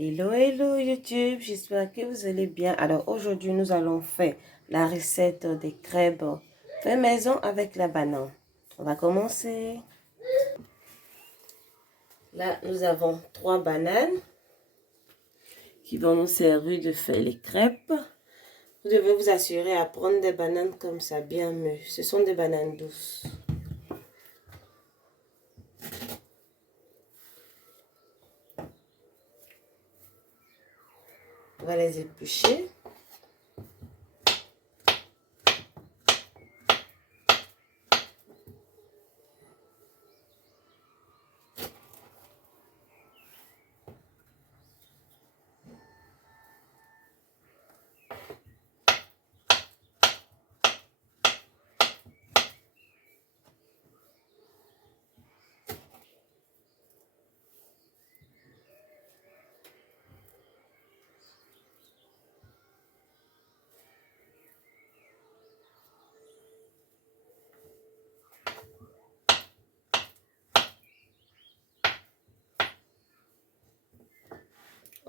Hello, hello YouTube, j'espère que vous allez bien. Alors aujourd'hui, nous allons faire la recette des crêpes fait maison avec la banane. On va commencer. Là, nous avons 3 bananes qui vont nous servir de faire les crêpes. Vous devez vous assurer à prendre des bananes comme ça, bien mûres. Ce sont des bananes douces. On va les éplucher.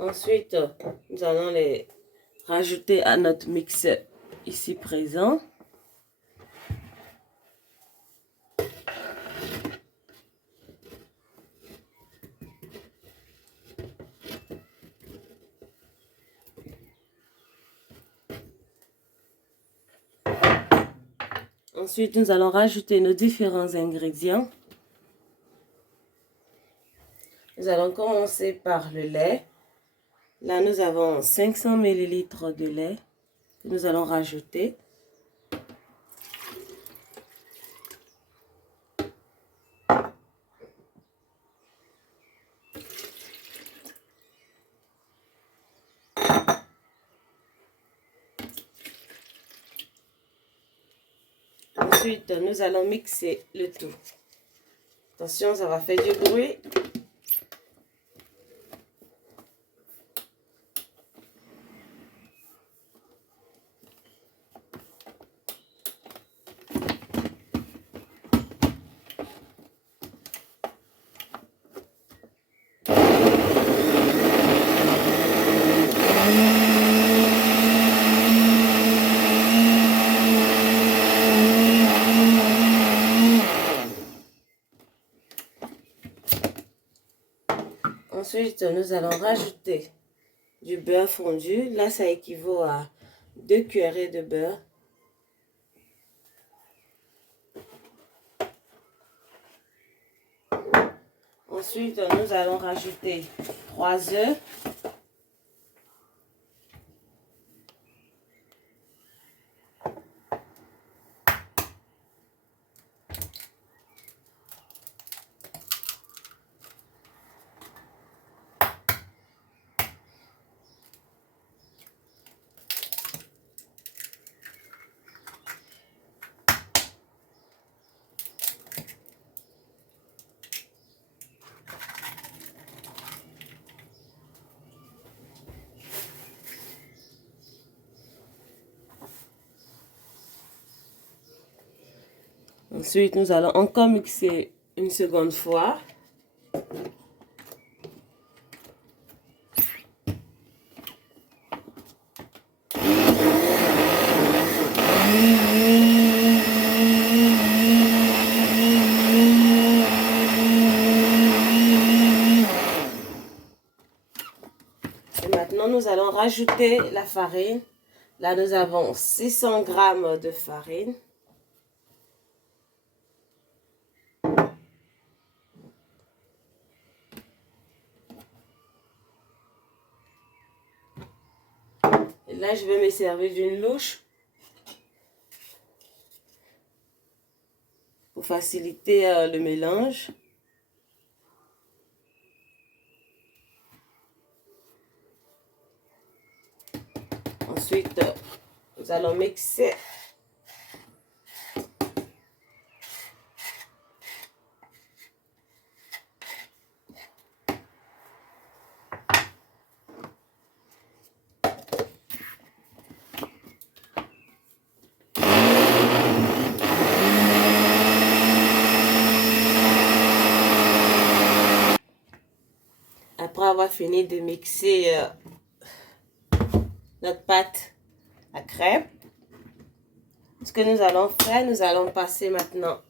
Ensuite, nous allons les rajouter à notre mixeur ici présent. Ensuite, nous allons rajouter nos différents ingrédients. Nous allons commencer par le lait. Là, nous avons 500 ml de lait que nous allons rajouter. Ensuite, nous allons mixer le tout. Attention, ça va faire du bruit. Ensuite, nous allons rajouter du beurre fondu. Là, ça équivaut à 2 cuillerées de beurre. Ensuite, nous allons rajouter 3 œufs. Ensuite, nous allons encore mixer une seconde fois. Et maintenant, nous allons rajouter la farine. Là, nous avons 600 g de farine. Et là, je vais me servir d'une louche pour faciliter le mélange. Ensuite, nous allons mixer. Après avoir fini de mixer notre pâte à crêpes. Ce que nous allons faire, nous allons passer maintenant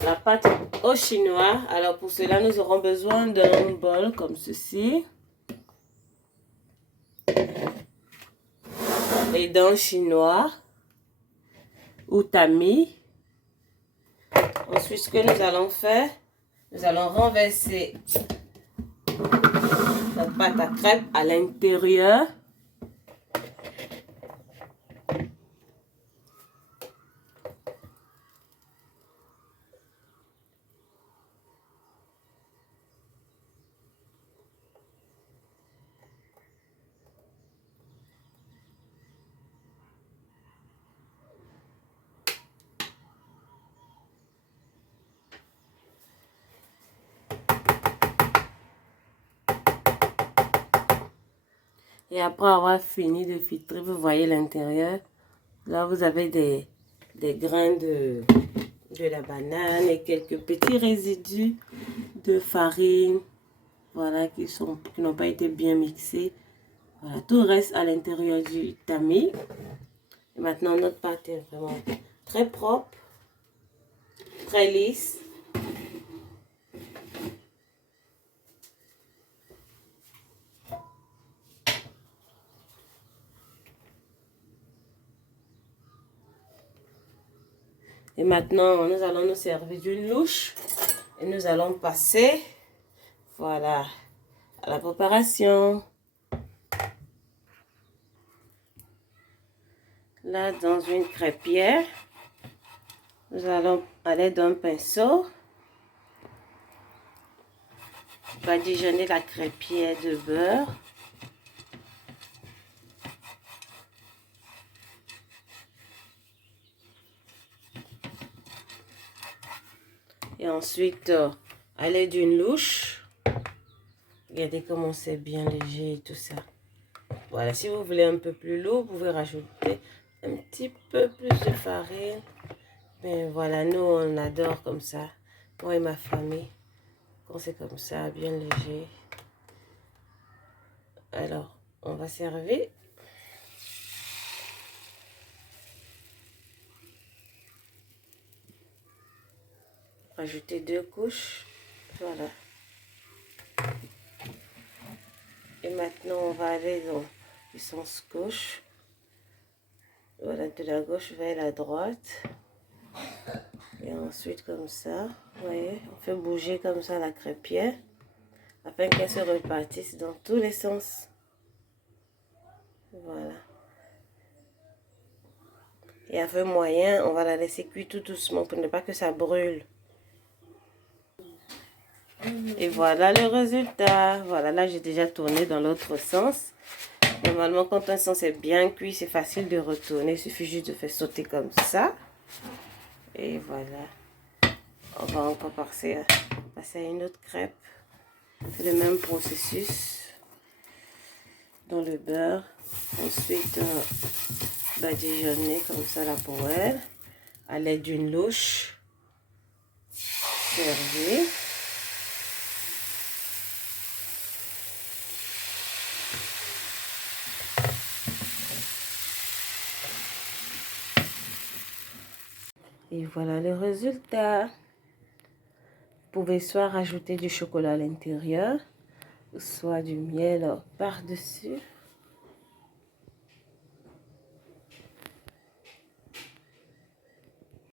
la pâte au chinois. Alors pour cela, nous aurons besoin d'un bol comme ceci. Les dents chinois ou tamis. Ensuite, ce que nous allons faire, nous allons renverser notre pâte à crêpes à l'intérieur. Et après avoir fini de filtrer, vous voyez l'intérieur. Là, vous avez des grains de la banane et quelques petits résidus de farine. Voilà, qui n'ont pas été bien mixés. Voilà, tout reste à l'intérieur du tamis. Et maintenant, notre pâte est vraiment très propre, très lisse. Et maintenant, nous allons nous servir d'une louche et nous allons passer, voilà, à la préparation. Là, dans une crêpière, nous allons aller d'un pinceau badigeonner la crêpière de beurre. Et ensuite, à l'aide d'une louche, regardez comment c'est bien léger et tout ça. Voilà, si vous voulez un peu plus lourd, vous pouvez rajouter un petit peu plus de farine. Mais voilà, nous, on adore comme ça. Moi et ma famille, quand c'est comme ça, bien léger. Alors, on va servir. Rajouter 2 couches. Voilà. Et maintenant, on va aller dans le sens gauche. Voilà, de la gauche vers la droite. Et ensuite, comme ça, vous voyez, on fait bouger comme ça la crêpière afin qu'elle se repartisse dans tous les sens. Voilà. Et à feu moyen, on va la laisser cuire tout doucement pour ne pas que ça brûle. Et voilà le résultat. Voilà, là j'ai déjà tourné dans l'autre sens. Normalement, quand un sens est bien cuit, c'est facile de retourner. Il suffit juste de faire sauter comme ça. Et voilà. On va encore passer à une autre crêpe. C'est le même processus. Dans le beurre. Ensuite, badigeonner comme ça la poêle. À l'aide d'une louche. Servir. Et voilà le résultat. Vous pouvez soit rajouter du chocolat à l'intérieur, soit du miel par-dessus.